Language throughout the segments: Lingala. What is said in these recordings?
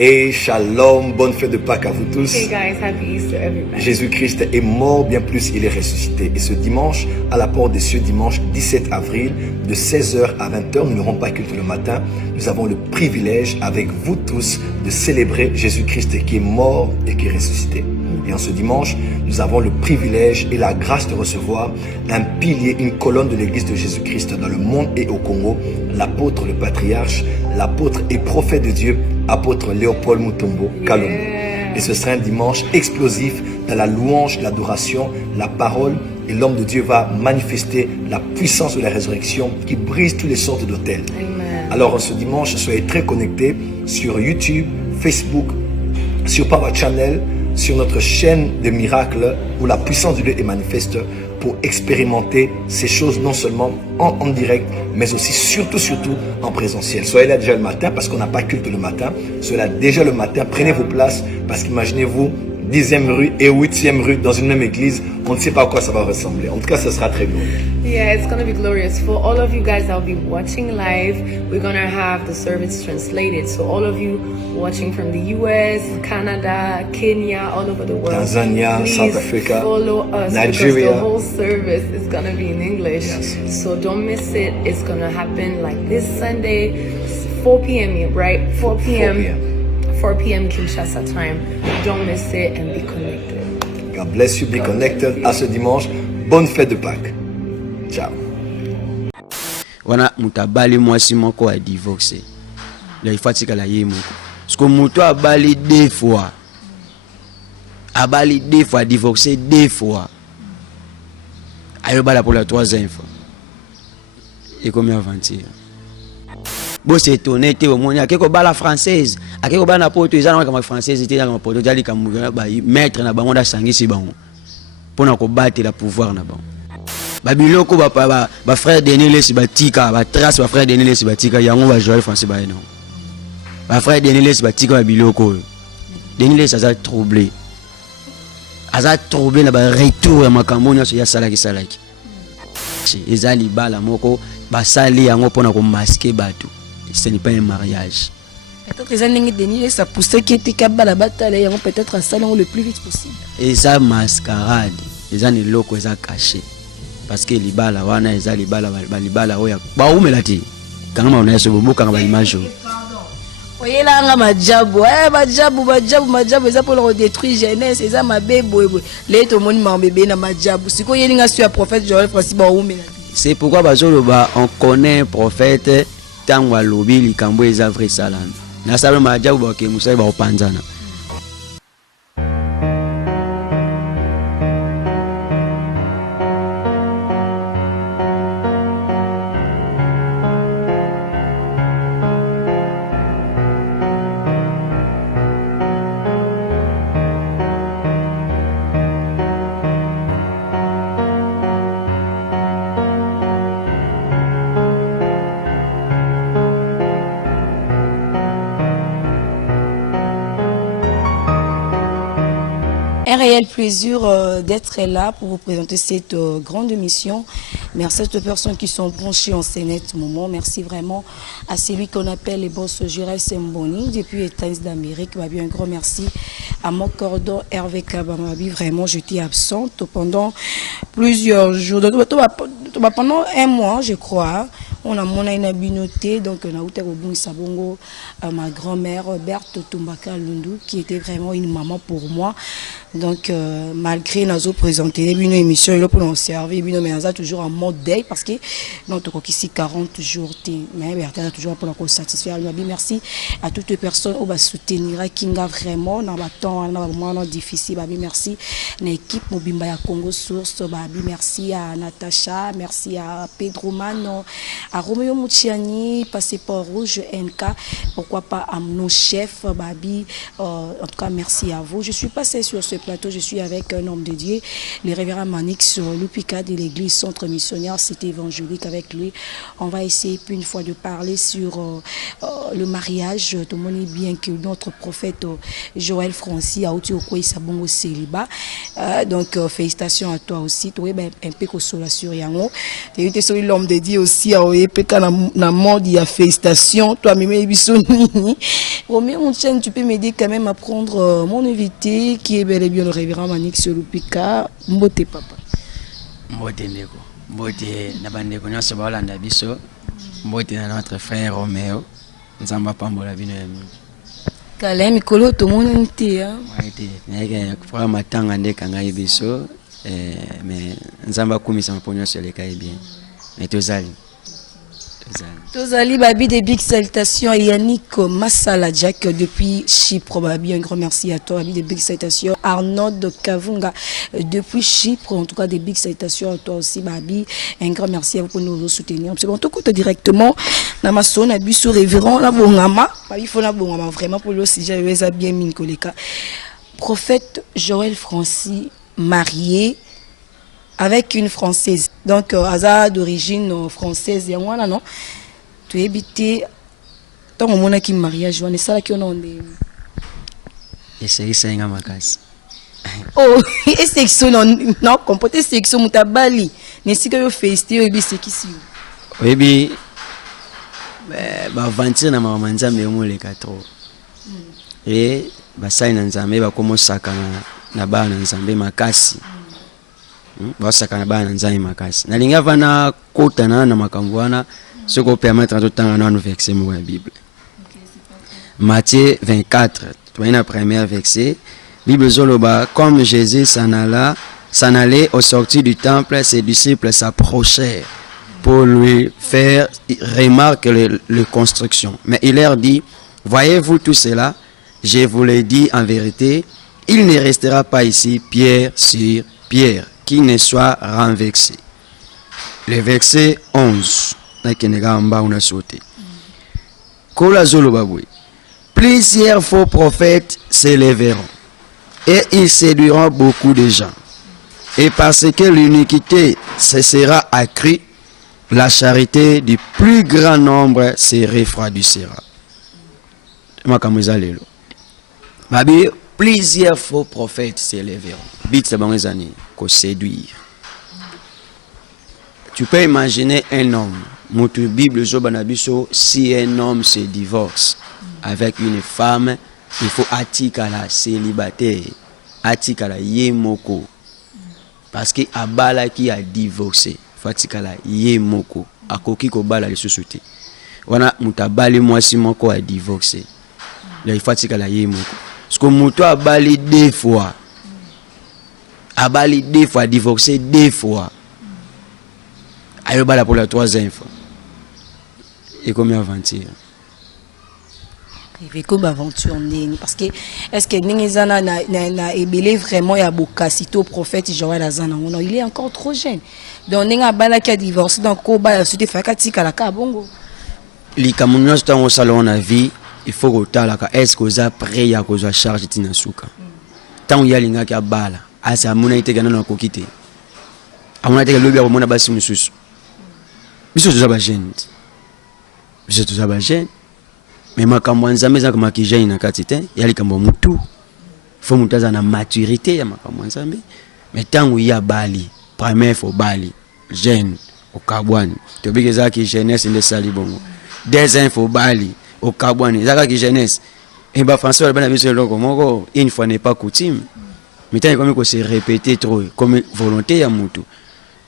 Et shalom, bonne fête de Pâques à vous tous. Hey guys, happy Easter everybody. Jésus-Christ est mort, bien plus il est ressuscité. Et ce dimanche, à la porte des cieux, dimanche 17 avril, de 16h à 20h, nous n'aurons pas culte le matin. Nous avons le privilège, avec vous tous, de célébrer Jésus-Christ qui est mort et qui est ressuscité. Et en ce dimanche, nous avons le privilège et la grâce de recevoir un pilier, une colonne de l'église de Jésus-Christ dans le monde et au Congo, l'apôtre, le patriarche, l'apôtre et prophète de Dieu, apôtre Léopold Mutombo Kalongo. Et ce sera un dimanche explosif dans la louange, l'adoration, la parole. Et l'homme de Dieu va manifester la puissance de la résurrection qui brise toutes les sortes d'autels. Alors ce dimanche, soyez très connectés sur YouTube, Facebook, sur Power Channel, sur notre chaîne de miracles où la puissance de Dieu est manifeste pour expérimenter ces choses non seulement en direct, mais aussi surtout en présentiel. Soyez là déjà le matin parce qu'on n'a pas culte le matin. Soyez là déjà le matin, prenez vos places parce qu'imaginez-vous 10e rue et 8e rue dans une même église, on ne sait pas à quoi ça va ressembler. En tout cas, ça sera très beau. Yeah, it's going to be glorious. For all of you guys that will be watching live, we're going to have the service translated. So all of you watching from the US, Canada, Kenya, all over the world, Tanzania, please South Africa, follow us Nigeria. because the whole service is going to be in English. Yes. So don't miss it. It's going to happen like this Sunday, 4 p.m. right? 4 p.m. 4 p.m. Kinshasa time. Don't miss it and be connected. God bless you, be connected à ce dimanche. Bonne fête de Pâques. Ciao. Wana mutabali mwasi moko a divorcé. La ifatika la ye moko. Parce que muto abali 2 fois. Abali 2 fois, divorcé 2 fois. Ayo bala pour la 3e fois. Et combien aventure? Bon c'est étonné te omoni akeko bala française akeko bana poto ezana kama française te na poto jali kamuga ba maître na bango da sangisi bango pona ko battre la pouvoir na bango ba biloko ba frère Denis les batika ba trace ba frère Denis les batika yango ba Joël français ba non ba frère Denis les batika ba biloko Denis les aza troublé na ba retour ya makambo nyo ya salaki ezali bala moko basali yango pona ko masquer bato. Ce n'est pas un mariage. Peut-être les années Denis ça poussait qui était capable à bataille et peut-être à ça le plus vite possible. Et ça mascarade, les années loko ça caché parce que libala wana eza libala oya ba umelati quand on est sur bobo quand ba image. Oyé là nga majabu ça pour le détruire jeunesse ça ma bébé les to moni ma bébé na majabu siko yeli nga sur prophète Joël Francis ba umelati. C'est pourquoi bazoloba on connaît un prophète tangwa lobi likambo eza vrai salami na sala majabu ba ke musai ba opanzana. Un réel plaisir d'être là pour vous présenter cette grande émission. Merci à toutes les personnes qui sont branchées en ce moment. Merci vraiment à celui qu'on appelle les boss Jurel Semboni depuis les États-Unis d'Amérique. Un grand merci à mon cordon Hervé Kabamabi. Vraiment, j'étais absente pendant plusieurs jours. Pendant 1 mois, je crois. On a mon inhabilité, donc on a eu au Sabongo, ma grand-mère Berthe Tumbaka Lundu, qui était vraiment une maman pour moi. Donc malgré nous présenter une émission, il pour nous servir, mais on a toujours en mode deuil parce que notre ici 40 jours, mais Berthe a toujours pour nous satisfaire. Merci à toutes les personnes qui va soutenir Kinga vraiment dans le temps difficile. Merci à l'équipe Mobimba ya Congo Source. Merci à Natacha, merci à Pedro Mano, à Romeo Mouchiani, Passeport Rouge NK, pourquoi pas à nos chefs, Babi. En tout cas, merci à vous. Je suis passée sur ce plateau, je suis avec un homme de Dieu, le révérend Manix Lupika de l'église Centre Missionnaire Cité Évangélique. Avec lui, on va essayer une fois de parler sur le mariage. Tout le monde est bien que notre prophète Joël Francis a été au Koué Sabongo célibat. Donc, félicitations à toi aussi. Tu es un peu consolation sur Yango. Tu es l'homme de Dieu aussi. yepeka na mode ya félicitation toi meme biso nini. Romain mon chaîne, tu peux m'aider quand même à prendre mon invité qui est bel et bien le révérend Manix Lupika. Mbote papa. Mbote ndeko. Mbote na bandeko nyonso balanda biso. Mbote na notre frère Roméo. Nzamba pambola bino ya mingi. Kala mikolo to mona nte hein. Waite neke kwa matanga ndeka ngai biso mais nzamba kumisa maponyo sur les cas bien. Mais tozali. Tozali babi des big salutations à Yannick Massala Jack depuis Chypre. Babi, un grand merci à toi. Babi des big salutations. Arnaud Kavunga depuis Chypre. En tout cas, des big salutations à toi aussi, Babi. Un grand merci à vous pour nous soutenir. C'est bon, tout compte directement. Namason, Abi sur révérend la bongama. Babi, faut la bongama vraiment pour le sujet. Les bien min koleka. Prophète Joël Francis marié avec une Française. Donc, Aza d'origine française. Il y a un non? Tu es habité. Tant mon a qui mariage, on est ça qui on est. Et c'est ça, il y a ma casse. Oh, et section non, comporter section mutabali. Mais si que vous faites, c'est qui si? Oui, bien. Bah, 21 na maman nzambe yo le 4. Et bah ça ina nzambe ba komo saka na ba na nzambe makasi. Ba saka na ba na nzambe makasi. Na linga vana kota na makambo wana ce qu'on permettre tout temps na nous verser mo la Bible. Matthieu 24, tu vois la première verset. Bible zoloba comme Jésus s'en allait au sortir du temple, ses disciples s'approchèrent pour lui faire remarquer les constructions. Mais il leur dit, voyez-vous tout cela? Je vous l'ai dit en vérité, il ne restera pas ici pierre sur pierre, qui ne soit renversé. Le verset 11. Plusieurs faux prophètes s'élèveront et ils séduiront beaucoup de gens. Et parce que l'iniquité se sera accrue, la charité du plus grand nombre se refroidira. Plusieurs faux prophètes s'élèveront. Vite, c'est bon, les années, qu'on séduire. Tu peux imaginer un homme, notre Bible, si un homme se divorce avec une femme, il faut atikala célibataire, atikala yemoko. Parce que abala qui a divorcé, fatikala yemoko, akoki ko bala le société. Wana mutabali mwasi moko a divorcé. Là il fatikala yemoko. Parce que muto abali deux fois. Abali deux fois divorcé deux fois. Ayo bala pour la troisième fois. Et combien aventure? Il comme aventure parce que est-ce que Ningezana na ébélé vraiment ya bokasito prophète Joël Azana non il est encore trop jeune donc Ninga bala qui a divorcé donc ko bala suite fakati kala ka bongo li kamunyo sta on salon na vie il faut que talaka est-ce que za prêt ya ko za charge tina suka tant ya linga ki abala asa muna itegana na kokite amuna teke lobi ya mona basi mususu biso tuza ba jeune biso tuza ba jeune. Mais makambo nzambe za kama kijani na kati te yali kambo mutu faut mutaza na maturité ya makambo nzambe mais tangu ya bali première fois bali jeune au kabwani to bige za ki jeunesse inde sali bongo deuxième fois bali au kabwani za ki jeunesse et ba François bana biso loko moko une fois n'est pas coutume mais tant comme ko se répéter trop comme volonté ya mutu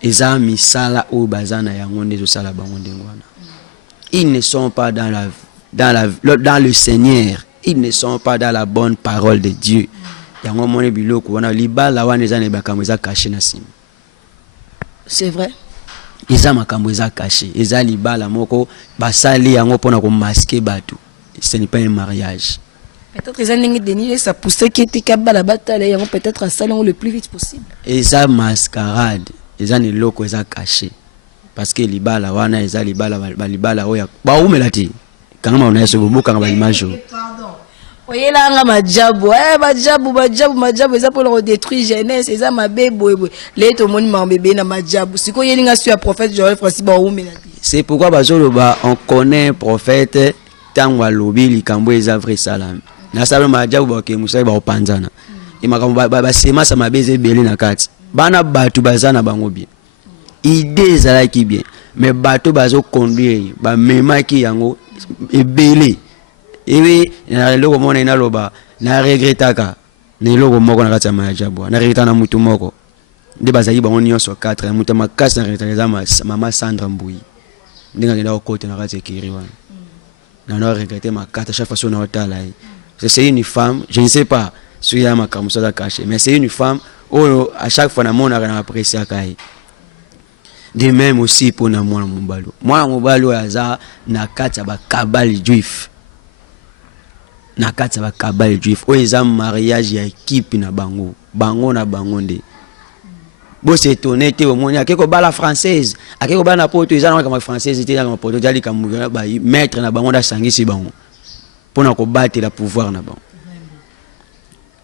eza misala o bazana ya ngonde zo sala bango ndengwana ils ne sont pas dans le Seigneur, ils ne sont pas dans la bonne parole de Dieu. C'est vrai. Ils ont caché. Ils ont libala moko basali yango pona ko masquer batu. Ce n'est pas un mariage. Peut-être ils ont dénié ça pousser qui était capable la bataille yango peut-être à saler le plus vite possible. Ils ont mascarade. Ils ont les locaux ils ont caché. Parce que libala wana ils ont libala oya ba umelati. Kama unaweza kubuka kama image. Pardon. Oyela nga majabu. Majabu eza pour le détruire jeunesse, eza mabebo. Leto moni ma bébé na majabu. Siko yelinga sur prophète Joël Francis ba umela. C'est pourquoi bazoloba on connaît un prophète tangwa lobi likambo eza vrai salam. Na sabe majabu ba ke musa ba opanzana. Imakambo ba sema sa mabeze beli na kati. Bana batu bazana bango bi. idée ezalaki bien mais bato bazoconduire bamemaki yango ebele ewe na eloko mona inaloba na regretaka na eloko moko na kati ya mariage ya bwa na regreta na mutu moko nde bazali bango nyonso 4 ya mutu makasi na regreta eza mama Sandra Mbui ndenge akenda kokote na kati ya ekiri wana na regretter makasi chaque fois na otala c'est une femme je ne sais pas si il y a makambo ça caché mais c'est une femme oh à chaque fois na mona na apprécier kai de même aussi pour na mwana mobalo aza na kati ya ba kabali juif na kati ya ba kabali juif o eza mariage ya équipe na bango na bango nde bo c'est étonné te omoni akeko bala française akeko bana poto eza na kama française te na kama poto jali kamuga ba maître na bango da sangisi bango pona ko battre la pouvoir na bango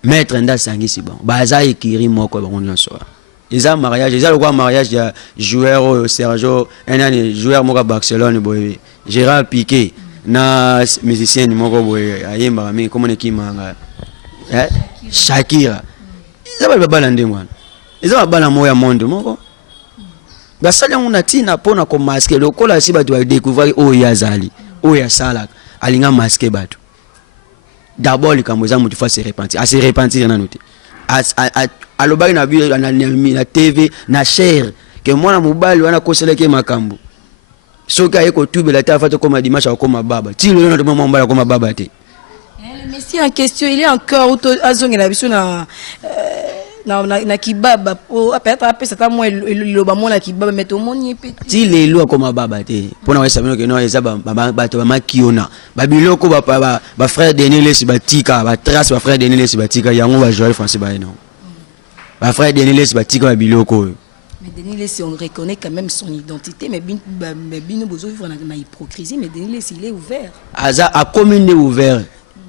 maître nda sangisi bango baza ekiri moko bango nyonso eza mariage eza le mariage ya joueur Sergio un joueur moko Barcelone boy Gérard Piqué na musicien moko boy ayemba mi comme ne kimanga Shakira eza ba bala ndengwana eza ba bala moya monde moko basala nguna tina pona ko masquer lokola si bato ba découvrir o yazali o ya sala alinga masquer bato d'abord likambo eza mutu fa se repentir na note alobaki na bio na TV na share ke mwana mobali wana koseleke makambo soki ayeko tubela ta fa to koma dimanche akoma baba ti lelo na mama mbala koma baba te le messie en question il est encore auto azongela biso na kibaba peut-être après ça moi loba mona kibaba mais tout monde y peut ti lelo akoma baba te pona wa sabino ke no eza bato ba makiona babiloko ba frère Denis les batika ba trace ba frère Denis les batika yango ba Joël Français ba non ba frère Denis les batika ba biloko mais Denis les on reconnaît quand même son identité mais bino bozo vivre na hypocrisie mais Denis les il est ouvert aza a commune ouvert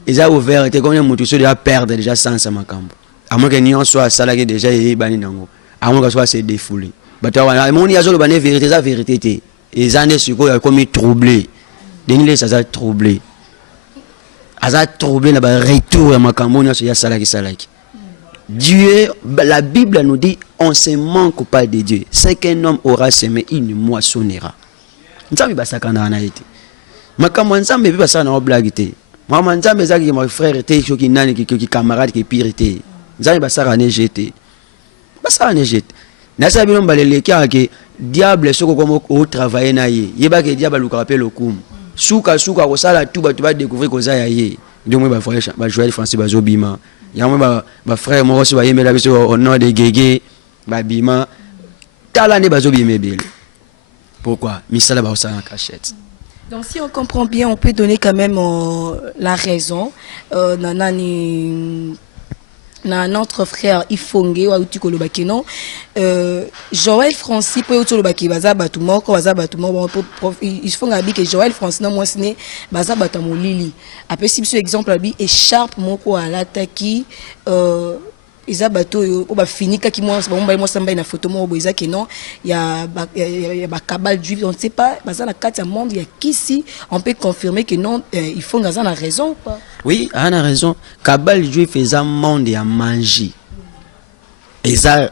eza ouvert te comme mutu so de perdre déjà sans sa makambo à moins que n'y en soit salarié déjà et bani nango à moins que soit c'est défoulé bato wana mon yazo le bané vérité ça vérité te et zane suko ya comme troublé Denis les ça troublé aza troublé na ba retour ya makambo nyonso ya salaki Dieu, la Bible nous dit on se manque pas de Dieu. Ce qu'un homme aura semé, il ne moissonnera. Nzambe basakana na ite. Makambo nzambe bi basana na blague te. Mama nzambe zaki mon frère te ki nani ki camarade ki pire te. Nzambe basaka ne jeté. Basaka ne jeté. Na sabi no balele ki ake diable soko comme au travailler na ye. Yeba ke diable luka rappel okum. Suka ko sala tout ba découvrir ko za ya ye. Ndio mwe ba frère ba Joël Français bazobima. Yamwe ba frère moko so bayemela biso au nom de Gégé ba bima tala ne bazo bimebele. Pourquoi misala ba osana cachette. Donc si on comprend bien on peut donner quand même la raison na notre frère Ifonge wa uti kolobaki non Joël Francis po uti kolobaki baza batu moko il faut ngabi que Joël Francis non moi sine baza batu molili après si ce exemple abi écharpe moko alataki isa bato o ba finika ki moi ba samba na photo mo boiza que non il y a ba cabal juif on ne sait pas baza na kati ya monde il y a qu'ici on peut confirmer que non il faut ngaza na raison pas. Oui, on a raison. Kabal juif eza monde ya manger. Eza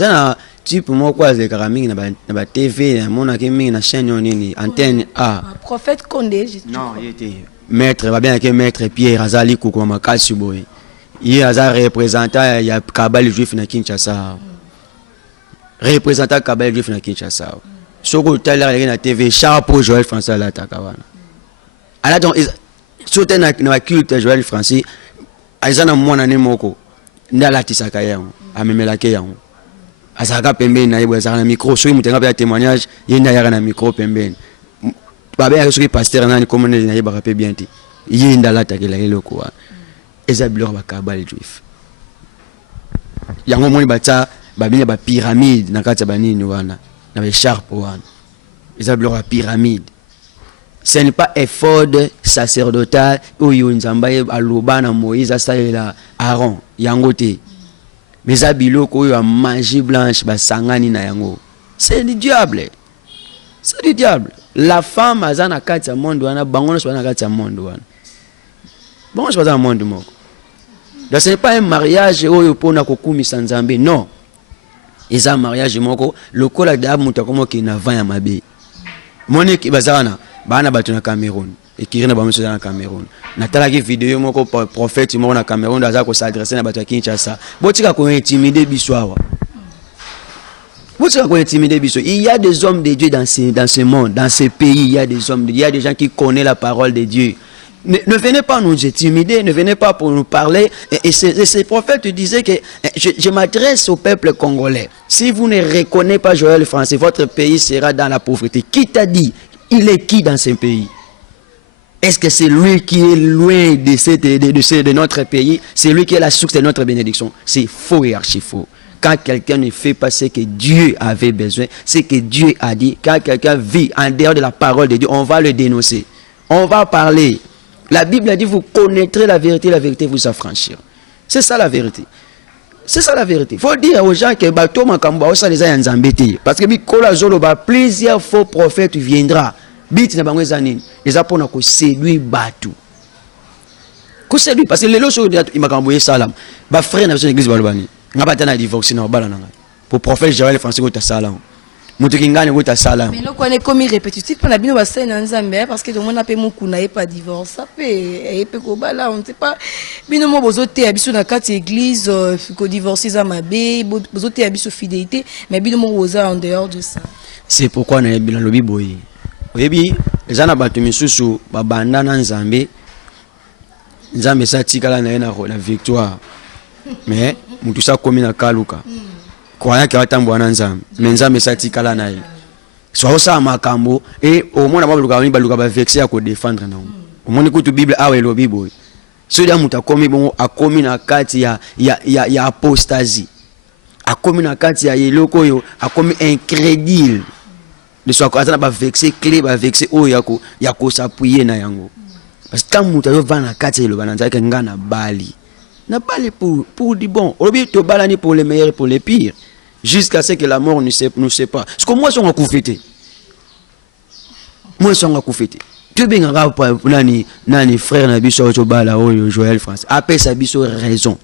na type moko az karamingi na ba TV na mona ke mingi na chaîne nini antenne A. Prophète Condé. Non, il était maître va bien que maître Pierre Azali ko ma kasi boy. Il a représentant ya Kabal juif na Kinshasa. Représentant Kabal juif na Kinshasa. Soko taler na TV chapeau Joël Français la takawana. Alors donc sauter na culte Joël Français aizana mwana ne moko ndala tisaka yango amemela ke yango azaka pembeni na yebo azaka na micro so mutenga pe témoignage yenda yaka na micro pembeni babe ya soki pasteur nani comme na yeba rapé bien ti yenda la takela eloko wa ezabilo ba kabal juif yango moni bata babina ba pyramide na kati ba nini wana na ba sharp wana ezabilo ba pyramide. Ce n'est pas effort sacerdotal où Nzamba aloba na Moïse asalela Aaron yangote. Mais abilo ko yo magie blanche ba sangani na yango. C'est du diable. C'est du diable. La femme azana kati ya monde wana bangono so na kati ya monde wana. Bangono so na monde moko. Donc ce n'est pas un mariage où yo pona kokumisa Nzambe non. Et ça mariage moko le kola da muta comme qui na 20 ya mabe. Moni ki bazana bana batu na Cameroun et qui rena ba monsieur na Cameroun. Na tala ki vidéo moko prophète moko na Cameroun daza ko s'adresser na batu Kinshasa. Botika ko intimider biswawa. Il y a des hommes de Dieu dans ce monde, dans ce pays, il y a des hommes de Dieu, il y a des gens qui connaissent la parole de Dieu. Ne venez pas nous intimider, ne venez pas pour nous parler. Et ces prophètes disaient que je m'adresse au peuple congolais. Si vous ne reconnaissez pas Joël Français, votre pays sera dans la pauvreté. Qui t'a dit? Il est qui dans ce pays? Est-ce que c'est lui qui est loin de notre pays? C'est lui qui est la source de notre bénédiction? C'est faux et archi faux. Quand quelqu'un ne fait pas ce que Dieu avait besoin, ce que Dieu a dit, quand quelqu'un vit en dehors de la parole de Dieu, on va le dénoncer. On va parler. La Bible a dit, vous connaîtrez la vérité vous affranchira. C'est ça la vérité. C'est ça la vérité. Il faut dire aux gens que bateau makambo ça les a embêtés. Parce que plusieurs faux prophètes viendra. Bit na bango zanini. Les apôtres na ko séduire bateau. Ko séduire parce que les lois il makambo salam. Ba frère na l'église balobani. Ngabata na divorce na bala na. Pour prophète Joël Français ko ta salam. Mutu kingane ko ta salam. Mais loko ne comme répétitif pour la bino ba na nzambe parce que tout le monde a pe mukuna et pas divorce ça pe ko bala on ne sait pas bino mo bozote abiso na kati église ko divorcer za mabe bozote abiso fidélité mais bino mo oza en dehors de ça. C'est pourquoi na bila lobi boye. Oyebi ezana batu misusu babanda na nzambe. Nzambe sa tikala na ena la victoire. Mais mutu sa komi na kaluka. Kwa ki watambo na nzambe. Mais nzambe sa tikala na ye. So ça makambo et au moins baluka ni baluka ba vexer à ko défendre na. Au moins ko tu Bible awe lobi boy. So dia muta komi bongo akomi na kati ya apostasie. Akomi na kati ya yeloko yo akomi incrédule. De soit atana ba vexer clé ba vexer o yako s'appuyer na yango. Parce que quand muta yo va na kati ya lo bananza ke ngana bali. Na bali pour du bon. Obi to balani pour les meilleurs et pour les pires. Jusqu'à ce que la mort nous sépare. Parce que moi, je suis en koufete. Moi, je suis en koufete. Tu bien grave nani frère na biso to bala o Joël France. Après sa biso raison.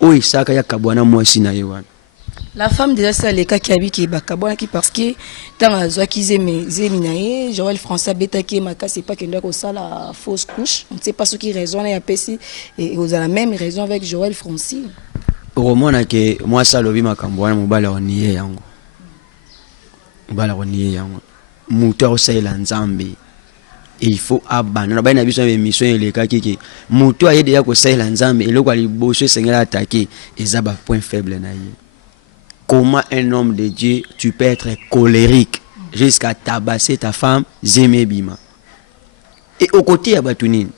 Oui, ça kaya kabwana moi si na yewan. La femme déjà ça les cas qui habite qui bakabwana qui parce que dans azwa ki zeminaye Joël Français beta qui maka c'est pas que ndako ça la fausse couche. On ne sait pas ce qui raisonne et apesi et vous avez la même raison avec Joël Français. Romona ke moi ça lobi makambwana mobala oniye yango. Mobala oniye yango. Muto osela nzambe. Il faut abandonner. On a bien besoin de mission et les cas qui muto aye déjà ko sela nzambe et le quoi li bosse seigneur attaquer et ça ba point faible na ye. Comment un homme de Dieu, tu peux être colérique jusqu'à tabasser ta femme, Zemebima. Et au côté Abatuni.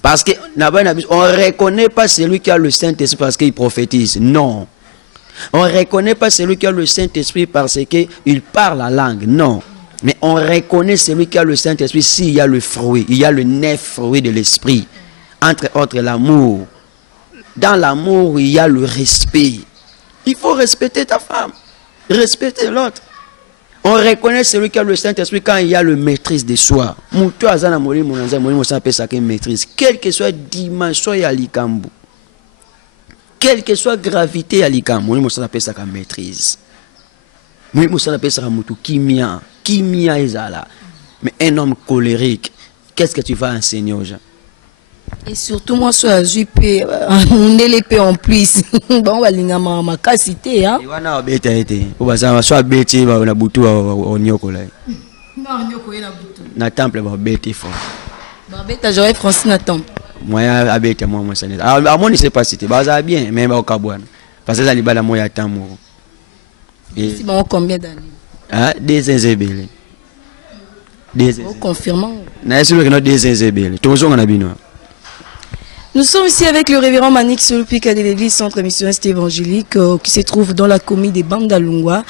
Parce qu'on ne reconnaît pas celui qui a le Saint-Esprit parce qu'il prophétise. Non. On ne reconnaît pas celui qui a le Saint-Esprit parce qu'il parle la langue. Non. Mais on reconnaît celui qui a le Saint-Esprit s'il y a le fruit. Il y a le 9 fruits de l'Esprit. Entre autres, l'amour. Dans l'amour, il y a le respect. Il faut respecter ta femme, respecter l'autre. On reconnaît celui qui a le Saint-Esprit quand il y a le maîtrise de soi. Maîtrise. Quelle que soit la dimension à l'ikambu, quelle que soit la gravité à l'ikambu, on appelle ça comme maîtrise. On appelle ça comme kimia. Kimia est là. Mais un homme colérique, qu'est-ce que tu vas enseigner aux gens? Et surtout moi sur la jupe on est l'épée en plus bon va linga ma casité hein wana beta été o bazama soit beti ba na butu onyoko là non onyoko na butu na temple ba beti fort ba beta Joël Français na temple moi abeta moi ça net à moi ne sais pas si baza bien mais ba kabwana parce que ça libala moi ya tamo et si bon combien d'années ah des inzebele des confirmant na est-ce que nous des inzebele toujours on a bino. Nous sommes ici avec le révérend Manik Solupika de l'église Centre Missionniste Évangélique qui se trouve dans la commune de Bandalungwa,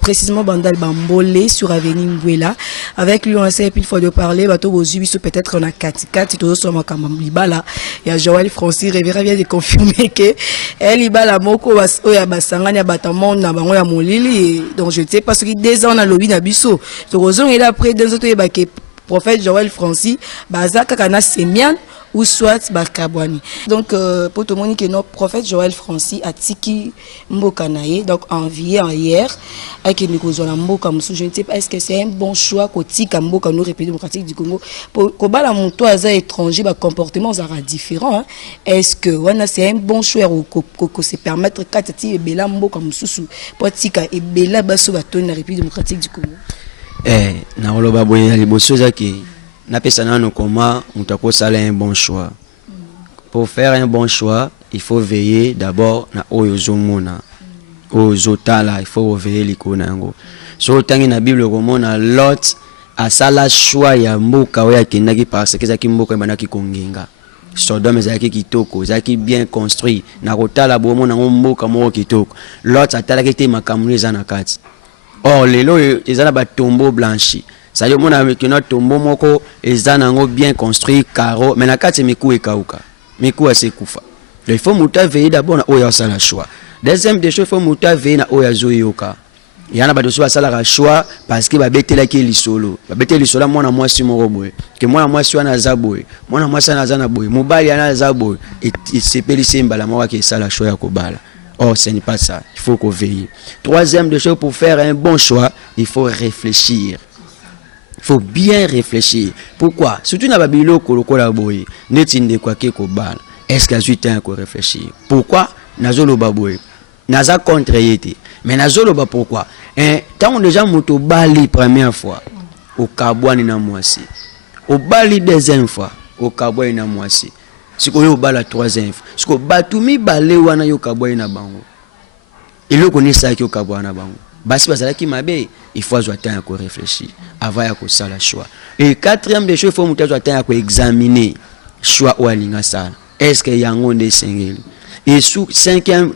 précisément Bandal Bambole sur avenue Mbouela. Avec lui, on essaie une fois de parler, bateau Bozubiso peut-être on a 4 tout sur ma Libala. Il y a Joël Français, révérend vient de confirmer que elle Libala Moko Oya Basangani Batamon Nabango ya Molili. Donc je ne sais pas ce qui 2 ans on a lobby Nabiso. Donc aux ans et après 2 autres prophète Joël Français, Bazaka Kana Semian. ou soit bakabwani. Donc pour tout le monde que notre prophète Joël Francis a tiki mboka naye, donc envié hier avec une cause mboka musu. Je ne sais pas est-ce que c'est un bon choix ko tika mboka no République démocratique du Congo pour ko bala monto aza étranger ba comportement sera différent. Hein? Est-ce que wana c'est un bon choix ko se permettre katati e bela mboka musu pour tika e bela baso ba toni la République démocratique du Congo? Na oloba boye liboso zaki na pesa nano comment on t'a un bon choix. Pour faire un bon choix, il faut veiller d'abord na oyozomona. Oyozotala, il faut veiller likona ngo. So tangi na Bible komona Lot asala choix ya mboka oya kendaki parce que zaki mboka banaki konginga. Sodome zaki kitoko, zaki bien construit. Na kotala bomo na mboka moko kitoko. Lot atalaki te makamuni za na kati. Or lelo ezana ba tombeau blanchi. Ça veut dire que notre tombeau moko ezana ngo bien construit carreau mais na kati miku ekauka. Miku asekufa. Il faut muta veiller d'abord na oya sala choix. Deuxième des choses, il faut muta veiller na oya zoyoka. Yana ba doso sala choix parce que ba betela ki lisolo. Ba betela lisolo mwana mwasi moko boye. Que mwana mwasi wana za boye. Mwana mwasi ana za na boye. Mobali ana za boye. Et sepeli simba la mwa ki sala choix ya kobala. Oh, ce n'est pas ça. Il faut qu'on veille. Troisième des choses, pour faire un bon choix, il faut réfléchir. Il faut bien réfléchir. Pourquoi? Surtout dans la Bible, est-ce qu'il y a temps pour réfléchir? Pourquoi? Nazolo baboy. Naza contre yete. Mais nazolo ba pourquoi? Tant déjà moto bali première fois au kabwani na mwasi. Au bali deuxième fois au kabwani na mwasi. Siko yo bala troisième fois. Siko batumi bale wana yo kabwani na bango. Ilo konisa ki yo kabwani na bango. Basi bazala ki mabe, il faut avoir temps à réfléchir avant ya ko sala choix. Et quatrième des choses, il faut avoir temps à examiner choix ou alinga sala. Est-ce que yango nde sengeli? Et sous cinquième,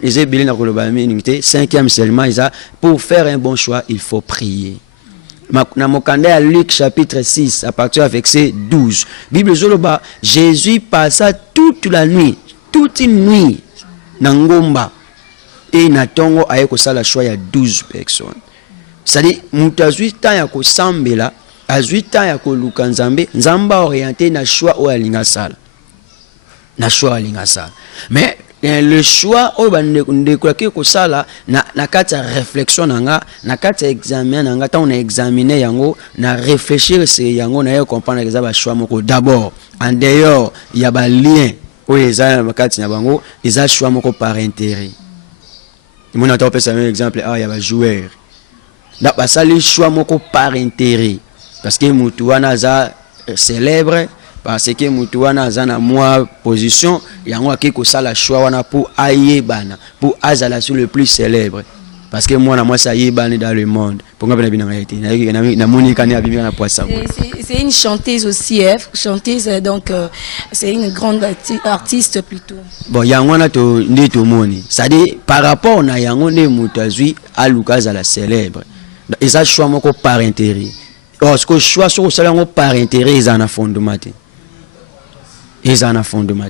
cinquième seulement, pour faire un bon choix, il faut prier. Dans mon à Luc chapitre 6, à partir du verset 12, Bible Zoloba, Jésus passa toute la nuit, toute une nuit, dans Ngomba. Et Natongo a eu la choix, il y a 12 personnes. C'est-à-dire, Moutazui temps ya ko sambela, azui temps ya ko lukanzambe, nzamba orienté na choix ou alinga sala. Na choix alinga sala. Mais le choix au bande ko sala na kati réflexion nanga, na kati examen nanga, ta on a examiné yango, na réfléchir c'est yango na yo comprendre que ça va choix moko d'abord. En dehors, il y a ba lien au eza na kati na bango, eza choix moko par intérêt. Mon attend peut un exemple, il y a un joueur. Donc, ça le choix moko par intérêt. Parce que Moutouana za célèbre, parce que Moutouana za na moi position, il y a un qui a la choix pour aïebana, pour azala sur le plus célèbre. Parce que moi, ça y est dans le monde. C'est une chanteuse aussi, hein? Chanteuse, donc c'est une grande artiste plutôt. Bon, il y a un to moni. C'est-à-dire, par rapport à Yangonde Moutazui, à Lucas à la célèbre. Et ça, choix moko par intérêt. Or, ce que choix sur le par intérêt, ils en a fondement. Ils en a fondement.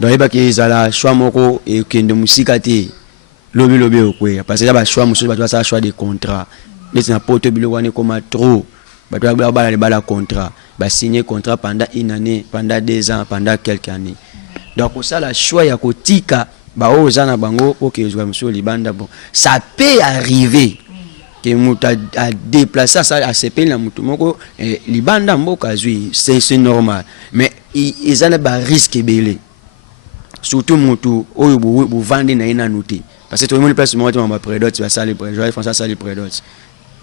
Donc, ils ont la choix moko et qui de musique. Lobi okwe parce que ba choix musu ba ça choix de contrat mais na poto bilo wane comme trop ba ba contrat ba signer contrat pendant une année pendant 2 ans pendant quelques années donc ça la choix ya kotika ba ozana bango OK jouer musu libanda bon ça peut arriver que muta a déplacer ça à CP na mutu moko libanda mboka zui c'est normal mais ils ont ba risque belé surtout mutu oyo bo vendre na ina noté. Parce que tout le monde place moi ma prédote, tu vas salir prédote, François salir prédote.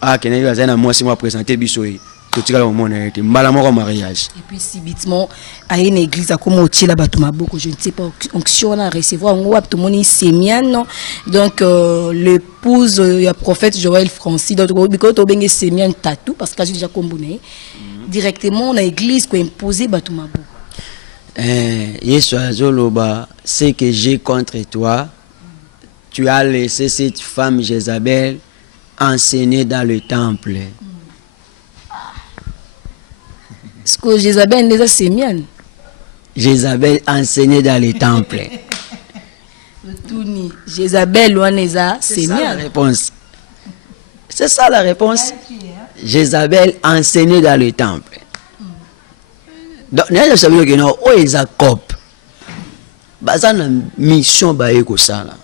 Ah, Kenya va zana moi si moi présenter bisoé. Tout ça au monde était malamoko mariage. Et puis subitement à une église à comme otila batuma beaucoup, je ne sais pas onction à recevoir on wa tout monde sémian donc l'épouse du prophète Joël Francis donc because to bengi sémian tatou parce que j'ai déjà combiné directement dans l'église ko imposer batuma beaucoup. Yesu azoloba c'est que j'ai contre toi. Tu as laissé cette femme Jézabel enseigner dans le temple. Est-ce que Jézabel n'est pas sémienne? Jézabel enseignait dans le temple. Jézabel ou n'est pas sémienne? C'est ça la réponse. C'est ça la réponse. Jézabel enseignait dans le temple. Donc nous savons que non o eza cop baza na mission ba eko sala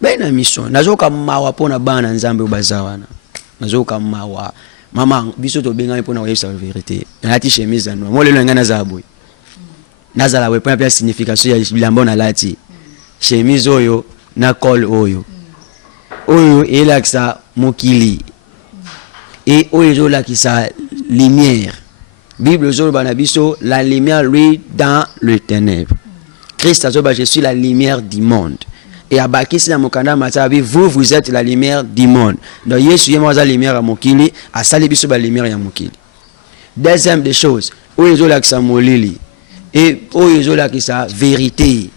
ba na mission nazoka mawa pona bana nzambe bazawana nazoka mawa mama biso to benga pona oyesa vérité na ti chemise na mo lelo ngana za boy nazala we pona signification ya bilamba na lati chemise oyo na col oyo elakisa mokili et oyo elakisa lumière. Bible zoloba na biso la lumière lui dans le ténèbre. Christ azoba je suis la lumière du monde. Et abakisi na mokanda matabi vous êtes la lumière du monde. Donc Yesu yema za lumière ya mokili asali biso ba lumière ya mokili. Deuxième des choses, oyo ezolakisa molili et oyo ezolakisa vérité.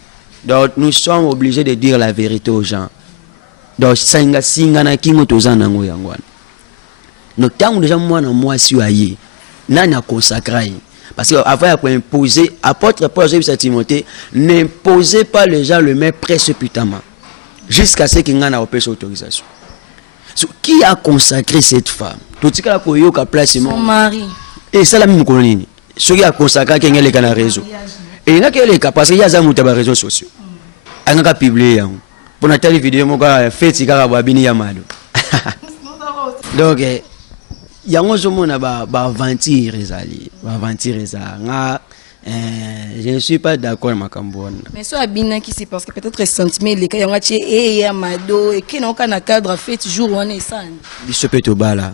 Donc nous sommes obligés de dire la vérité aux gens. Donc singa na kingo tozana ngo yangwana. Donc tant déjà moi na moi si aye nani a consacré parce que avant à imposer apôtre Paul à Timothée n'imposez pas les gens le même précipitamment jusqu'à ce qu'il n'en a pas autorisation. So, qui a consacré cette femme? Tout ce qu'il a koyoka place son mari. Et ça la même colline. Ce qui a consacré qu'il y a les canaux réseau. Et il y a les cas parce qu'il y a des réseaux sociaux. Il y a publié pour la telle vidéo moi fait si karababini yamado. Donc yango zomona ba aventure ezali ba aventure nga je ne suis pas d'accord makambona mais so abina qui c'est parce que peut-être sentiment les yanga tie et amado et qui n'a aucun cadre fait jour on est ça biso peto bala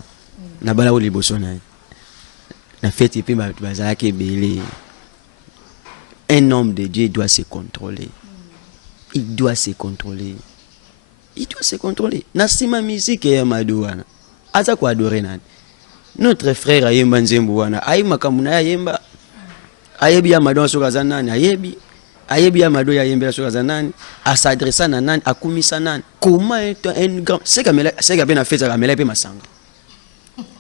na bala o liboso na fête et puis bazala ke belé. Un homme de Dieu doit se contrôler. Il doit se contrôler. Il doit se contrôler. Na sima musique ya amado wana aza ko adorer nani. Notre frère ayemba nzembo wana ayima kamuna ayemba ayebi ya madon soka za nani ayebi ya mado ya yemba soka za nani asadressa na nani akumisa nani comment un grand c'est que ben a fait ça amela pe masanga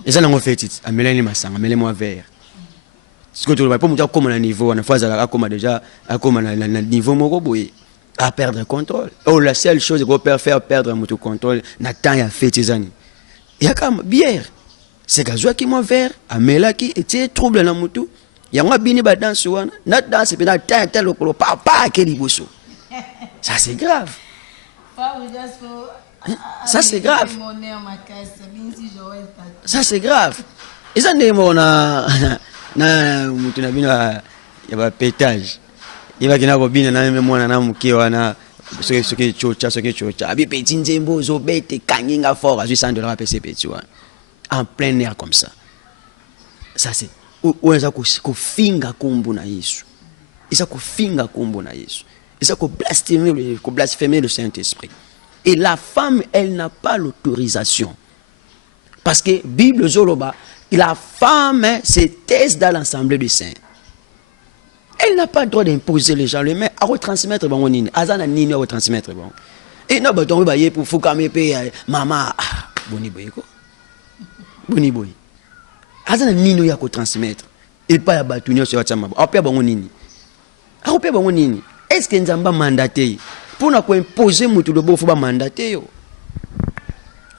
eza nango fait amela ni masanga amela moi vert ce que tu vas pas monter comme na niveau wana fois à comme déjà comme na niveau moko boye à perdre contrôle. Oh la seule chose qu'on peut faire perdre mon contrôle na temps ya fait ezani ya comme bière. C'est que je qui m'en vert, amela qui était trouble dans mutu. Yanga bini ba danse wana, na danse pe na tel lokolo papa ke liboso. Ça c'est grave. Ça c'est grave. Ça c'est grave. Et ça n'est mona na mutu na bino ya ba pétage. Il va kina bo bina na même mona na muke wana ce qui chocha abi petit nzembo zo bete kanginga fort à $100 PC petit wana. En plein air comme ça. Ça c'est où est-ce qu'on finga kombo na Yesu. Isa ko finga kombo na Yesu. Isa ko blasphémer le Saint-Esprit. Et la femme, elle n'a pas l'autorisation. Parce que Bible zoloba, la femme se taise dans l'assemblée des saints. Elle n'a pas le droit d'imposer les gens, mais à retransmettre bon nini, azana nini à retransmettre bon. Et non bah tombe ba pour fukame pe maman boni boyeko. Boni boy. Azana nini ya ko transmettre. Et pas ya batunyo sur WhatsApp. Opé bon nini. Opé bon nini. Est-ce que nzamba mandaté pour na ko imposer mutu de faut ba mandaté yo.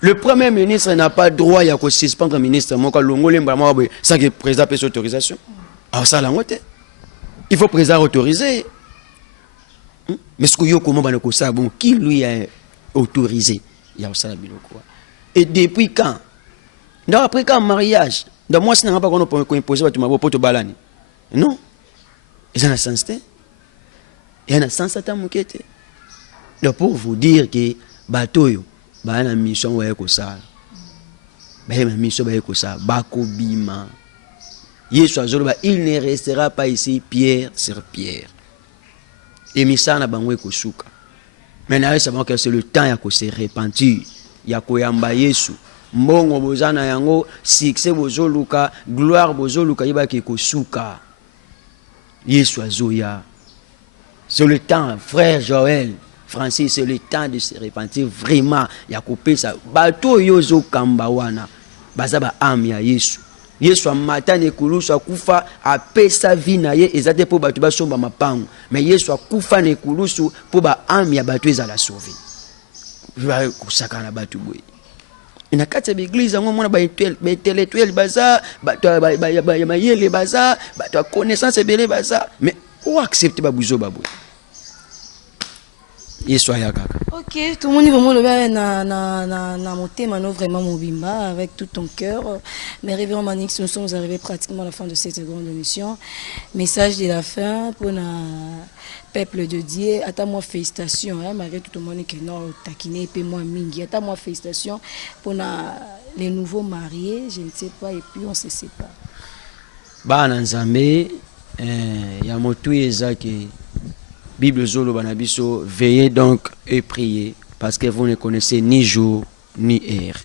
Le premier ministre n'a pas droit ya ko suspendre ministre moko longole mbama boy sans que président ait autorisation. Alors ça la ngote. Il faut président autoriser. Mais ce que yo comment ba ko ça bon qui lui a autorisé ya ça la biloko. Et depuis quand? Non, après quand mariage, dans moi, ce n'est pas qu'on peut imposer à tout le monde balani. Non. Il y a un sens. Il y a un sens à ta mouquette. Donc, pour vous dire que bateau, il y a une mission où il y a une mission où il y a Bako Bima. Il ne restera pas ici pierre sur pierre. Et Missa n'a pas de souka. Maintenant, c'est le temps où se repentir. Il y a Koyamba Yesu. Mbongo bozana yango succès bozoluka gloire bozoluka yibaki kosuka Yesu azoya. C'est le temps frère Joël Francis, c'est le temps de se repentir vraiment ya couper ça bato yozo kamba wana bazaba am ya Yesu. Yesu amatane kulusu akufa apesa vie na ye ezate po bato basomba mapango mais Yesu akufa ne kulusu po ba am ya bato ezala sauver. Va kusaka na bato boye. na kati ya l'église yango mona ba intellectuel baza bato ya mayele baza bato ya connaissance ebele baza mais ou accepter babuzo baboy yesu aya kaka. Ok, tout le monde est vraiment le bien na motema non vraiment mobimba avec tout ton cœur. Mais révérend Manix, nous sommes arrivés pratiquement à la fin de cette grande émission. Message de la fin pour le peuple de Dieu. Attends-moi félicitations, hein, malgré tout le monde qui est non taquiné et moi mingi. Attends-moi félicitations pour les nouveaux mariés, je ne sais pas, et puis on se sépare. Bana nzambe ya motu ezaki Bible zolo banabiso, veillez donc et priez parce que vous ne connaissez ni jour ni heure.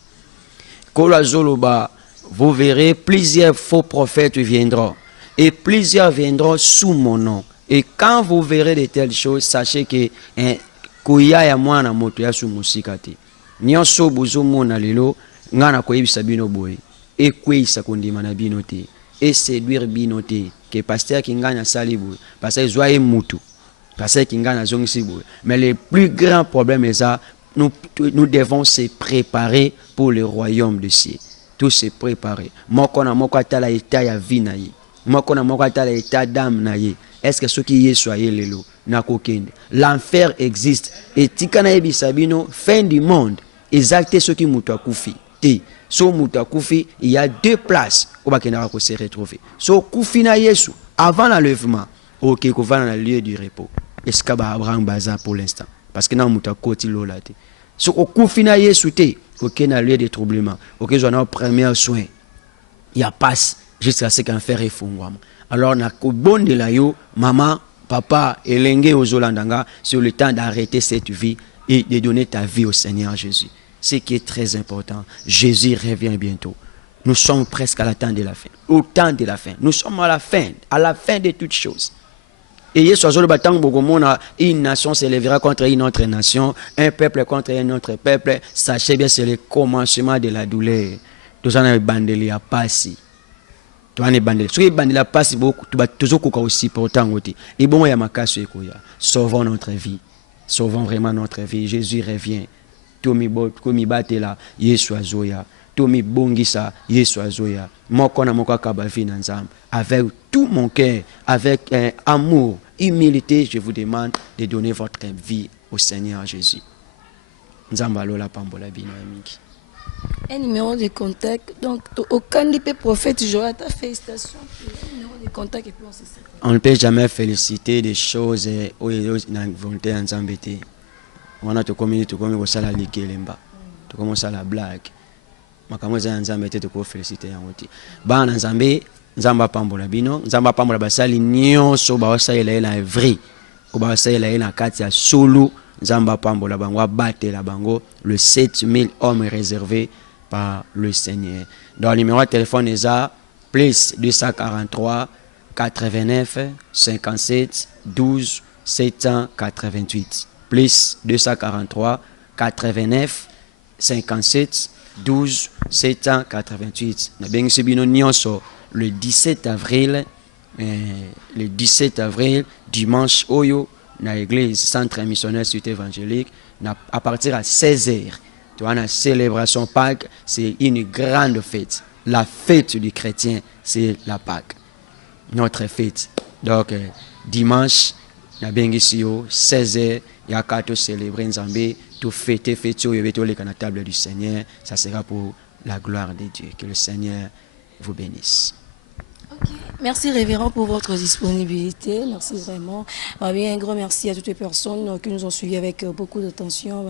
Kola zolo ba, vous verrez plusieurs faux prophètes viendront et plusieurs viendront sous mon nom. Et quand vous verrez de telles choses, sachez que kuya ya mwana moto ya su musikati. Nyonso bozo mona lelo ngana koyebisa bino boye et kweyisa kondima na bino te et séduire bino te que pasteur kinganya salibu parce que zoye mutu. Parce qu'il y a une zone ici. Mais le plus grand problème est ça, nous devons se préparer pour le royaume de ciel. Tout se préparer. Moi, quand on a la état ya vie na ye. Moi, quand on a la état d'âme na ye. Est-ce que ce qui est soyez lelo na kokende. L'enfer existe. Et tikana ebi sabino fin du monde. Exacté ce qui muta kufi. Te. So muta kufi, il y a deux places où bakena ko se retrouver. So kufi na Yesu avant l'enlèvement. Ok, qu'on va dans le lieu du repos. Est-ce que Abraham baza pour l'instant? Parce que nous avons côté lola. Si on confine Yesu te, ok, dans le lieu de troublement. Ok, on a un premier soin. Il y a passe jusqu'à ce qu'un fer est fondement. Alors, on a bon de la yo, maman, papa, et l'engue aux Olandanga sur le temps d'arrêter cette vie et de donner ta vie au Seigneur Jésus. Ce qui est très important. Jésus revient bientôt. Nous sommes presque à la temps de la fin. Au temps de la fin. Nous sommes à la fin de toutes choses. Et une nation s'élèvera contre une autre nation, un peuple contre un autre peuple. Sachez bien, c'est le commencement de la douleur. Tout ça, bandeli à passer. Tout ça, bandeli. Ce qui est bandeli à passer, tout va toujours aussi pourtant. Et bon, il y a ma casse. Sauvons notre vie. Sauvons vraiment notre vie. Jésus revient. Tomi bate là, Yesu azoya. Tomi bongisa, Yesu azoya. Moko na moko kabavi nanzam. Avec tout mon cœur, avec amour, humilité, je vous demande de donner votre vie au Seigneur Jésus. Nzambalola pambola bino amiki. Un numéro de contact. Donc, aucun des prophètes, j'aurai ta félicitation. Un numéro de contact et puis on se sait. On ne peut jamais féliciter des choses où il y a une volonté en zambété. On a tout commis au salali kelemba. Tout comme ça la blague. Makamoza en zambété, tu peux féliciter en outil. Ban en zambé. Nzamba pambola bino, nzamba pambola basali nyonso ba wasala ela vrai. Ko ba wasala ela kati ya solo, nzamba pambola bango abatela bango le 7000 hommes réservés par le Seigneur. Dans le numéro de téléphone est ça plus 243 89 57 12 788 plus 243 89 57 12 788. Na bengisi bino nyonso le 17 avril, dimanche, Oyo, dans l'église Centre Missionnaire Suite Évangélique, à partir à 16h. Tu vois, la célébration Pâques, c'est une grande fête. La fête du chrétien, c'est la Pâques. Notre fête. Donc, dimanche, na bengisio 16h, il y a qu'à tout célébrer Nzambé, tout fêter, tout les la table du Seigneur. Ça sera pour la gloire de Dieu. Que le Seigneur vous bénisse. Okay. Merci révérend pour votre disponibilité, merci vraiment. Un grand merci à toutes les personnes qui nous ont suivis avec beaucoup d'attention.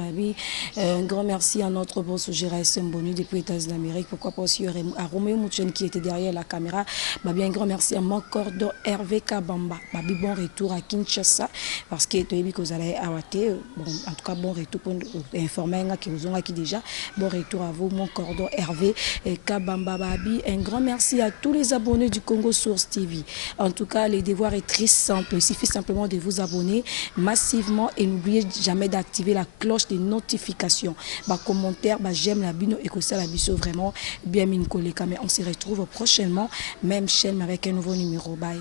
Un grand merci à notre boss Gérald Sembonu depuis les États-Unis d'Amérique. Pourquoi pas aussi à Roméo Mouchen qui était derrière la caméra. Un grand merci à mon cordo Hervé Kabamba. Bon retour à Kinshasa parce que vous allez arrêter. Bon, en tout cas bon retour pour informer qui vous ont acquis déjà. Bon retour à vous mon cordo Hervé Kabamba. Un grand merci à tous les abonnés du Congo Source TV. En tout cas, le devoir est très simple. Il suffit simplement de vous abonner massivement et n'oubliez jamais d'activer la cloche de notification. Commentaire, j'aime la bino et que ça la biso vraiment bien mine collé. Mais on se retrouve prochainement, même chaîne avec un nouveau numéro. Bye.